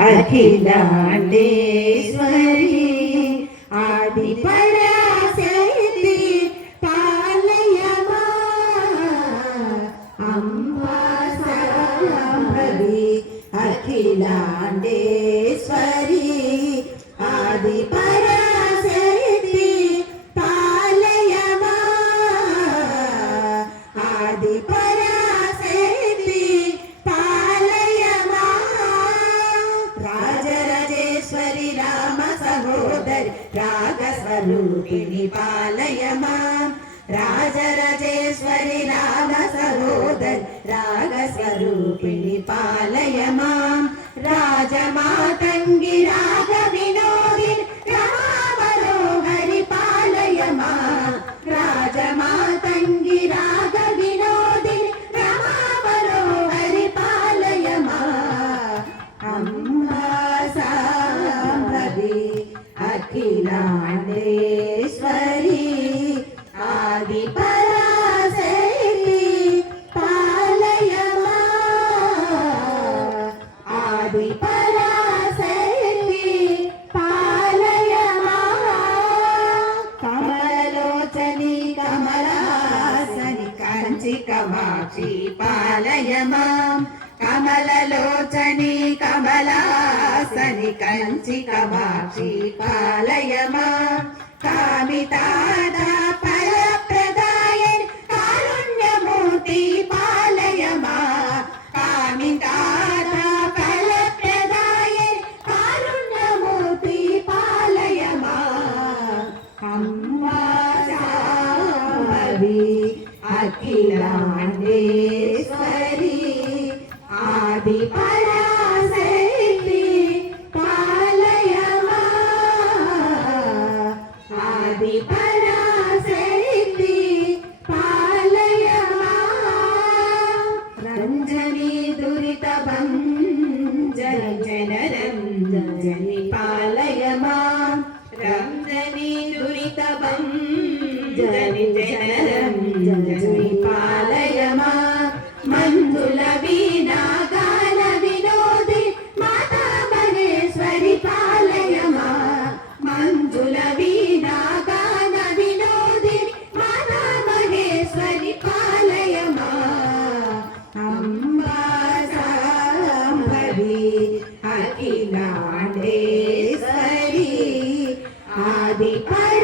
అఖిలాండేశ్వరి ఆది పరాశక్తి పాలయమా. అంబా సాంబవి అఖిలాండేశ్వరి ఆది పరాశక్తి పాలయమా. ఆది పరా సహోదరి రాగస్వరూపిణి పాలయమా. రాజరాజేశ్వరి రామ సహోదరి రాగస్వరూపిణి పాలయమా. రాజమాతంగి రాగ వినోదిని రామరోహరి పాలయమా. రాజమాతంగి రాగ వినోదిని రామరోహరి పాలయమా. అంబా సాంబవి అఖిలాండేశ్వరి ఆది పరాశక్తి పాలయమా ఆది పరాశక్తి పాలయమా కమలోచని కమలాసని కంచి కమాక్షి పాలయమా కమలలోచని కమలా కమలాసని కంచిక కమాక్షి పాలయమా కామితాద ఫలప్రదాయని కారుణ్యమూర్తి పాలయమా కామితాద ఫలప్రదాయని కారుణ్యమూర్తి పాలయమా అమ్మా శాంభవి అఖిలాండేశ్వరి ఆది పరా ఆది పరాశక్తి పాలయమా రంజని We.